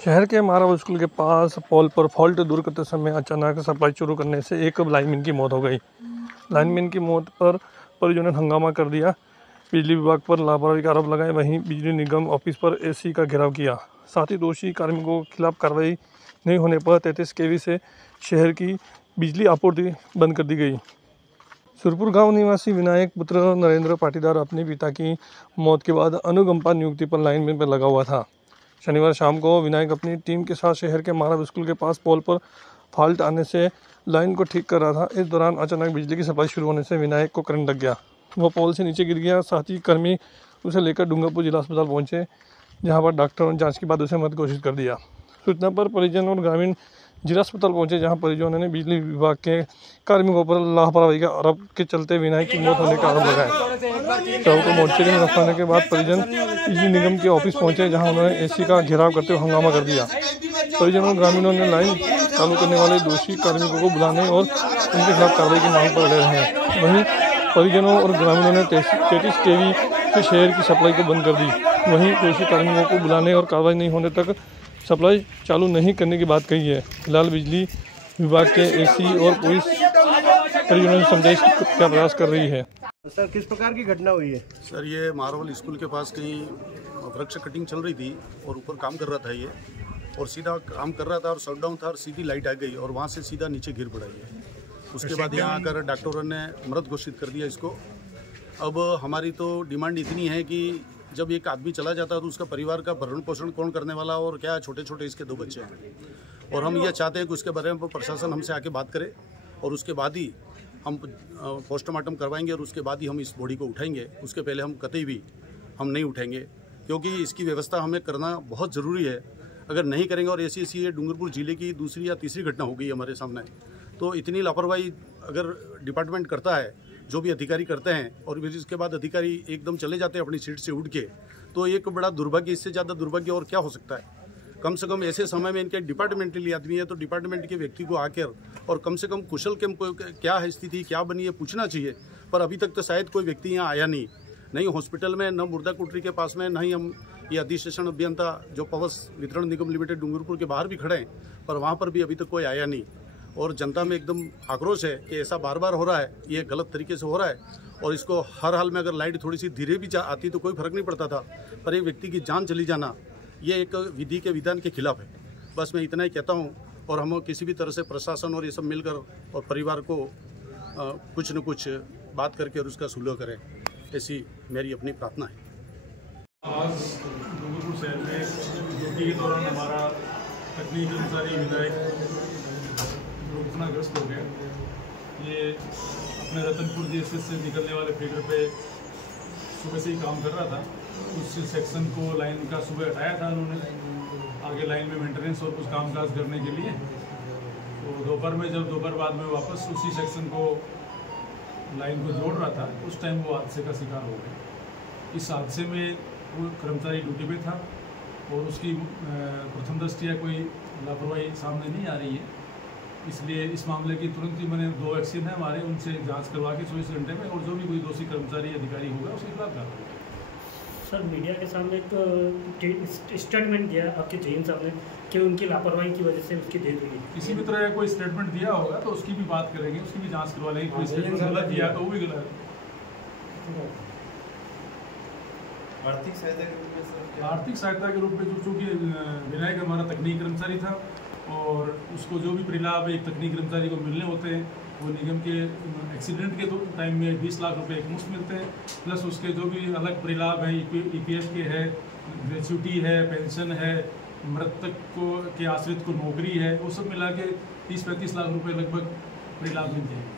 शहर के मारावा स्कूल के पास पोल पर फॉल्ट दूर करते समय अचानक सप्लाई शुरू करने से एक लाइनमैन की मौत हो गई। लाइनमैन की मौत पर परिजनों ने हंगामा कर दिया, बिजली विभाग पर लापरवाही का आरोप लगाए। वहीं बिजली निगम ऑफिस पर एसी का घेराव किया। साथ ही दोषी कार्मिकों के खिलाफ कार्रवाई नहीं होने पर 33 kV से शहर की बिजली आपूर्ति बंद कर दी गई। सुरपुर गांव निवासी विनायक पुत्र नरेंद्र पाटीदार अपने पिता की मौत के बाद अनुकंपा नियुक्ति पर लाइनमैन पर लगा हुआ था। शनिवार शाम को विनायक अपनी टीम के साथ शहर के मारावा स्कूल के पास पोल पर फॉल्ट आने से लाइन को ठीक कर रहा था। इस दौरान अचानक बिजली की सप्लाई शुरू होने से विनायक को करंट लग गया। वह पोल से नीचे गिर गया। साथ ही कर्मी उसे लेकर डूंगरपुर जिला अस्पताल पहुंचे, जहां पर डॉक्टरों ने जांच के बाद उसे मृत घोषित कर दिया। सूचना पर परिजन और ग्रामीण जिला अस्पताल पहुंचे, जहां परिजनों ने बिजली विभाग के कार्मिकों पर लापरवाही के आरोप के चलते विनायक की मौत होने का आरोप लगाया। शव को मोर्चरी में रखवाने के बाद परिजन बिजली निगम के ऑफिस पहुंचे, जहां उन्होंने एसी का घेराव करते हुए हंगामा कर दिया। परिजनों और ग्रामीणों ने लाइन चालू करने वाले दोषी कार्मिकों को बुलाने और उनके खिलाफ कार्रवाई की मांग पर अड़े रहे। वहीं परिजनों और ग्रामीणों ने 33 kV से शहर की सप्लाई को बंद कर दी। वहीं दोषी कार्मिकों को बुलाने और कार्रवाई नहीं होने तक सप्लाई चालू नहीं करने की बात कही है। फिलहाल बिजली विभाग के एसी और पुलिस परिजनों से समझाइश का प्रयास कर रही है। सर, किस प्रकार की घटना हुई है? सर, ये मारवल स्कूल के पास कहीं वृक्ष कटिंग चल रही थी और ऊपर काम कर रहा था ये, और सीधा काम कर रहा था और शटडाउन था और सीधी लाइट आ गई और वहाँ से सीधा नीचे गिर पड़ा ये। उसके बाद यहाँ आकर डॉक्टरों ने मृत घोषित कर दिया इसको। अब हमारी तो डिमांड इतनी है कि जब एक आदमी चला जाता है तो उसका परिवार का भरण पोषण कौन करने वाला, और क्या छोटे छोटे इसके 2 बच्चे हैं, और हम ये चाहते हैं कि उसके बारे में प्रशासन हमसे आके बात करे और उसके बाद ही हम पोस्टमार्टम करवाएंगे और उसके बाद ही हम इस बॉडी को उठाएंगे। उसके पहले हम कतई भी हम नहीं उठाएंगे, क्योंकि इसकी व्यवस्था हमें करना बहुत ज़रूरी है। अगर नहीं करेंगे, और ऐसी ये डूंगरपुर जिले की दूसरी या तीसरी घटना हो गई हमारे सामने, तो इतनी लापरवाही अगर डिपार्टमेंट करता है, जो भी अधिकारी करते हैं, और फिर इसके बाद अधिकारी एकदम चले जाते हैं अपनी सीट से उठ के, तो एक बड़ा दुर्भाग्य, इससे ज़्यादा दुर्भाग्य और क्या हो सकता है। कम से कम ऐसे समय में इनके डिपार्टमेंटली आदमी है तो डिपार्टमेंट के व्यक्ति को आकर और कम से कम कुशल के क्या है स्थिति, क्या बनी है, पूछना चाहिए। पर अभी तक तो शायद कोई व्यक्ति यहाँ आया नहीं हॉस्पिटल में, न मुर्दा कुटरी के पास में, न ही हम ये अधिष्ठान अभियंता जो पवस वितरण निगम लिमिटेड डूंगरपुर के बाहर भी खड़े हैं, पर वहाँ पर भी अभी तक कोई आया नहीं। और जनता में एकदम आक्रोश है कि ऐसा बार बार हो रहा है, ये गलत तरीके से हो रहा है, और इसको हर हाल में अगर लाइट थोड़ी सी धीरे भी आती तो कोई फर्क नहीं पड़ता था, पर एक व्यक्ति की जान चली जाना ये एक विधि के विधान के खिलाफ है। बस मैं इतना ही कहता हूँ, और हम किसी भी तरह से प्रशासन और ये सब मिलकर और परिवार को कुछ न कुछ बात करके और उसका सुलह करें, ऐसी मेरी अपनी प्रार्थना है। आज डूंगरपुर शहर में ड्यूटी के दौरान हमारा तकनीकी कर्मचारी विनायक दुर्घटनाग्रस्त हो गया। ये अपने रतनपुर जीएसएस से निकलने वाले फीडर पे सुबह से ही काम कर रहा था। उस सेक्शन को लाइन का सुबह हटाया था उन्होंने आगे लाइन में मेंटेनेंस और कुछ कामकाज करने के लिए। तो दोपहर बाद में वापस उसी सेक्शन को लाइन को जोड़ रहा था, उस टाइम वो हादसे का शिकार हो गया। इस हादसे में वो कर्मचारी ड्यूटी पे था और उसकी प्रथम दृष्टया कोई लापरवाही सामने नहीं आ रही है, इसलिए इस मामले की तुरंत ही मैंने 2 एक्शन है हमारे, उनसे जांच करवा के 24 घंटे में, और जो भी कोई दोषी कर्मचारी अधिकारी होगा उसके खिलाफ कार्रवाई। सर, मीडिया के सामने एक स्टेटमेंट दिया आपके जैन साहब ने कि उनकी लापरवाही की वजह से उसकी डेथ हुई। किसी भी तरह कोई स्टेटमेंट दिया होगा तो उसकी भी बात करेंगे, उसकी भी जांच करवा लेंगे। कोई स्टेटमेंट गलत दिया तो वो भी गलत है। आर्थिक सहायता के रूप में चूँकि विनायक हमारा तकनीकी कर्मचारी था, और उसको जो भी परिलाभ एक तकनीकी कर्मचारी को मिलने होते हैं वो निगम के एक्सीडेंट के टाइम में 20 लाख रुपए एक मुश्त मिलते हैं, प्लस उसके जो भी अलग परिलाभ हैं, ईपीएफ के है, ग्रेच्युटी है, पेंशन है, मृतक को के आश्रित को नौकरी है, वो सब मिला के 30-35 लाख रुपए लगभग परिलाभ मिलते हैं।